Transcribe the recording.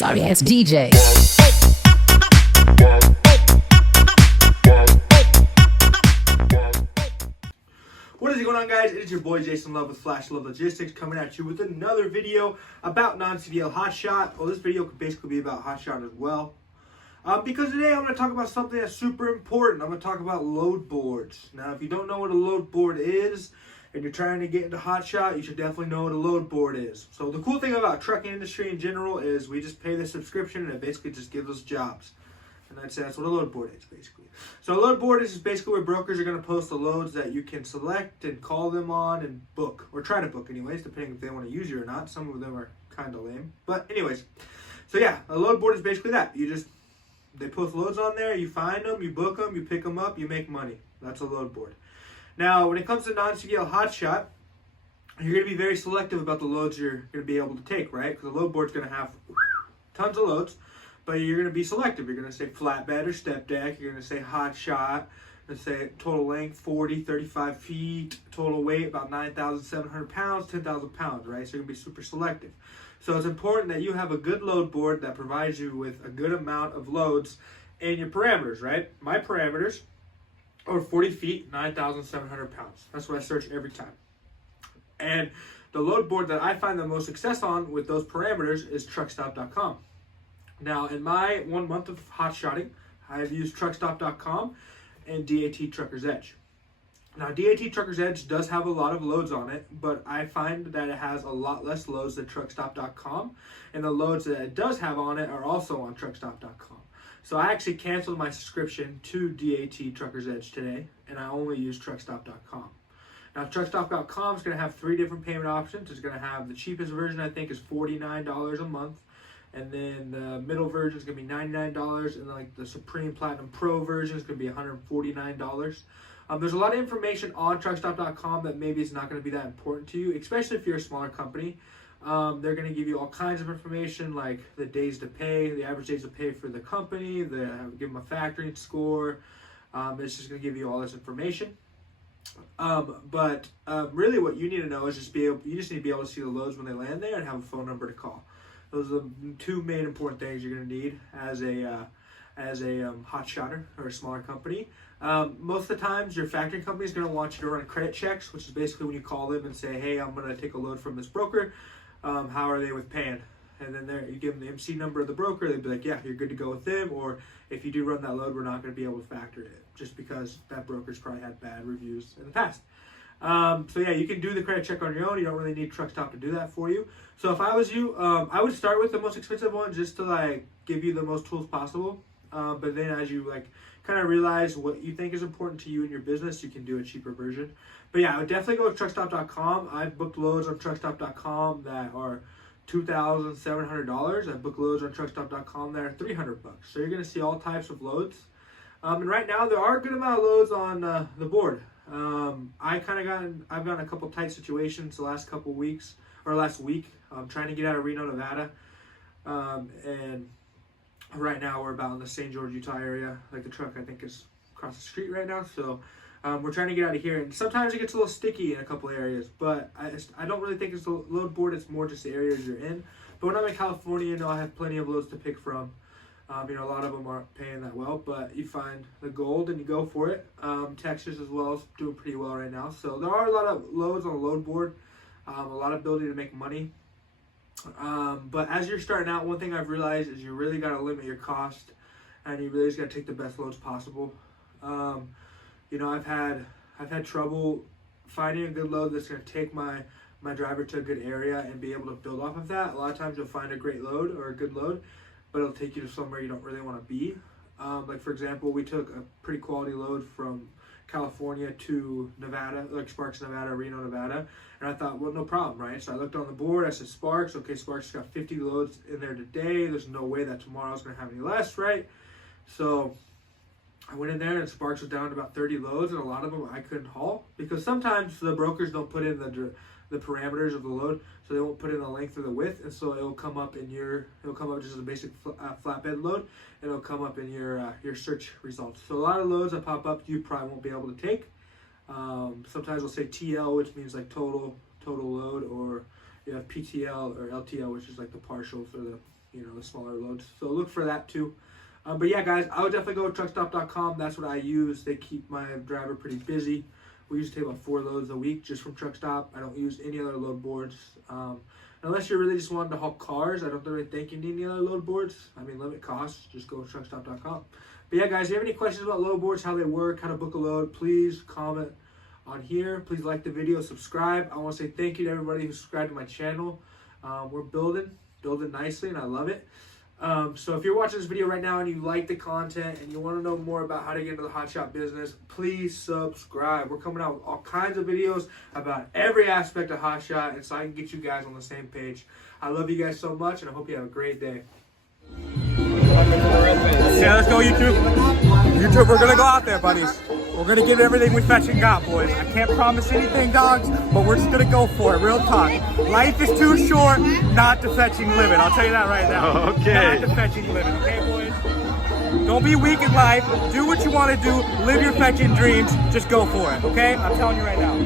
Sorry ass DJ. What is going on, guys? It is your boy Jason Love with Flash Love Logistics coming at you with another video about non-CDL Hotshot. Well, this video could basically be about Hotshot as well. Because today I'm going to talk about something that's super important. I'm going to talk about load boards. Now, if you don't know what a load board is and you're trying to get into Hotshot, you should definitely know what a load board is. So the cool thing about trucking industry in general is we just pay the subscription and it basically just gives us jobs. And that's what a load board is, basically. So a load board is basically where brokers are going to post the loads that you can select and call them on and book. Or try to book anyways, depending if they want to use you or not. Some of them are kind of lame. But anyways. So yeah, a load board is basically that. They post loads on there, you find them, you book them, you pick them up, you make money. That's a load board. Now, when it comes to non-CDL Hotshot, you're going to be very selective about the loads you're going to be able to take, right? Because a load board's going to have tons of loads. But you're going to be selective. You're going to say flatbed or step deck. You're going to say hot shot. And say total length 40, 35 feet. Total weight about 9,700 pounds, 10,000 pounds, right? So you're going to be super selective. So it's important that you have a good load board that provides you with a good amount of loads and your parameters, right? My parameters are 40 feet, 9,700 pounds. That's what I search every time. And the load board that I find the most success on with those parameters is Truckstopcom. Now, in my 1 month of hot shotting, I've used Truckstop.com and DAT Trucker's Edge. Now, DAT Trucker's Edge does have a lot of loads on it, but I find that it has a lot less loads than Truckstop.com, and the loads that it does have on it are also on Truckstop.com. So I actually canceled my subscription to DAT Trucker's Edge today, and I only use Truckstop.com. Now, Truckstop.com is going to have 3 different payment options. It's going to have the cheapest version, I think, is $49 a month. And then the middle version is going to be $99, and like the Supreme Platinum Pro version is going to be $149. There's a lot of information on Truckstop.com that maybe is not going to be that important to you, especially if you're a smaller company. They're going to give you all kinds of information like the days to pay, the average days to pay for the company, give them a factoring score. It's just going to give you all this information. But really what you need to know is you just need to be able to see the loads when they land there and have a phone number to call. Those are the 2 main important things you're going to need as a hot shotter or a smaller company. Most of the times, your factoring company is going to want you to run credit checks, which is basically when you call them and say, "Hey, I'm going to take a load from this broker. How are they with paying?" And then you give them the MC number of the broker. They'd be like, "Yeah, you're good to go with them." Or if you do run that load, we're not going to be able to factor it, just because that broker's probably had bad reviews in the past. So yeah, you can do the credit check on your own. You don't really need Truckstop to do that for you. So if I was you, I would start with the most expensive one just to give you the most tools possible. But then as you kind of realize what you think is important to you in your business, you can do a cheaper version. But yeah, I would definitely go with Truckstop.com. I've booked loads on Truckstop.com that are $2,700. I've booked loads on Truckstop.com that are $300. So you're going to see all types of loads. And right now there are a good amount of loads on the board. I've gotten a couple tight situations the last couple weeks, or last week. I'm trying to get out of Reno, Nevada. And right now we're about in the St. George, Utah area. Like the truck, I think, is across the street right now. So we're trying to get out of here. And sometimes it gets a little sticky in a couple areas. But I don't really think it's a load board. It's more just the areas you're in. But when I'm in California, I have plenty of loads to pick from. A lot of them aren't paying that well, but you find the gold and you go for it. Texas as well is doing pretty well right now. So there are a lot of loads on the load board, a lot of ability to make money. But as you're starting out, one thing I've realized is you really got to limit your cost, and you really just got to take the best loads possible. I've had trouble finding a good load that's going to take my driver to a good area and be able to build off of that. A lot of times you'll find a great load or a good load, but it'll take you to somewhere you don't really want to be. For example, we took a pretty quality load from California to Nevada, like Sparks, Nevada, Reno, Nevada. And I thought, well, no problem, right? So I looked on the board, I said, Sparks, okay, Sparks got 50 loads in there today. There's no way that tomorrow's going to have any less, right? So I went in there and Sparks was down to about 30 loads, and a lot of them I couldn't haul because sometimes the brokers don't put in the parameters of the load, so they won't put in the length or the width, and so it'll come up just as a basic flatbed load, and it'll come up in your search results. So a lot of loads that pop up you probably won't be able to take. Sometimes we'll say TL, which means like total load, or you have PTL or LTL, which is like the partials or you know, the smaller loads. So look for that too. But yeah, guys, I would definitely go with Truckstop.com. That's what I use. They keep my driver pretty busy. We used to take about 4 loads a week just from Truckstop. I don't use any other load boards. Unless you're really just wanting to haul cars, I don't really think you need any other load boards. I mean, limit costs, just go with Truckstop.com. But yeah, guys, if you have any questions about load boards, how they work, how to book a load, please comment on here. Please like the video, subscribe. I want to say thank you to everybody who subscribed to my channel. We're building nicely, and I love it. So if you're watching this video right now and you like the content and you want to know more about how to get into the hotshot business, please subscribe. We're coming out with all kinds of videos about every aspect of hotshot, and so I can get you guys on the same page. I love you guys so much, and I hope you have a great day. Yeah, let's go, YouTube. YouTube, we're gonna go out there, buddies. We're gonna give everything we fetch and got, boys. I can't promise anything, dogs, but we're just gonna go for it. Real talk. Life is too short not to fetching living. I'll tell you that right now. Okay. Not to fetching living, okay, boys? Don't be weak in life. Do what you want to do. Live your fetching dreams. Just go for it, okay? I'm telling you right now.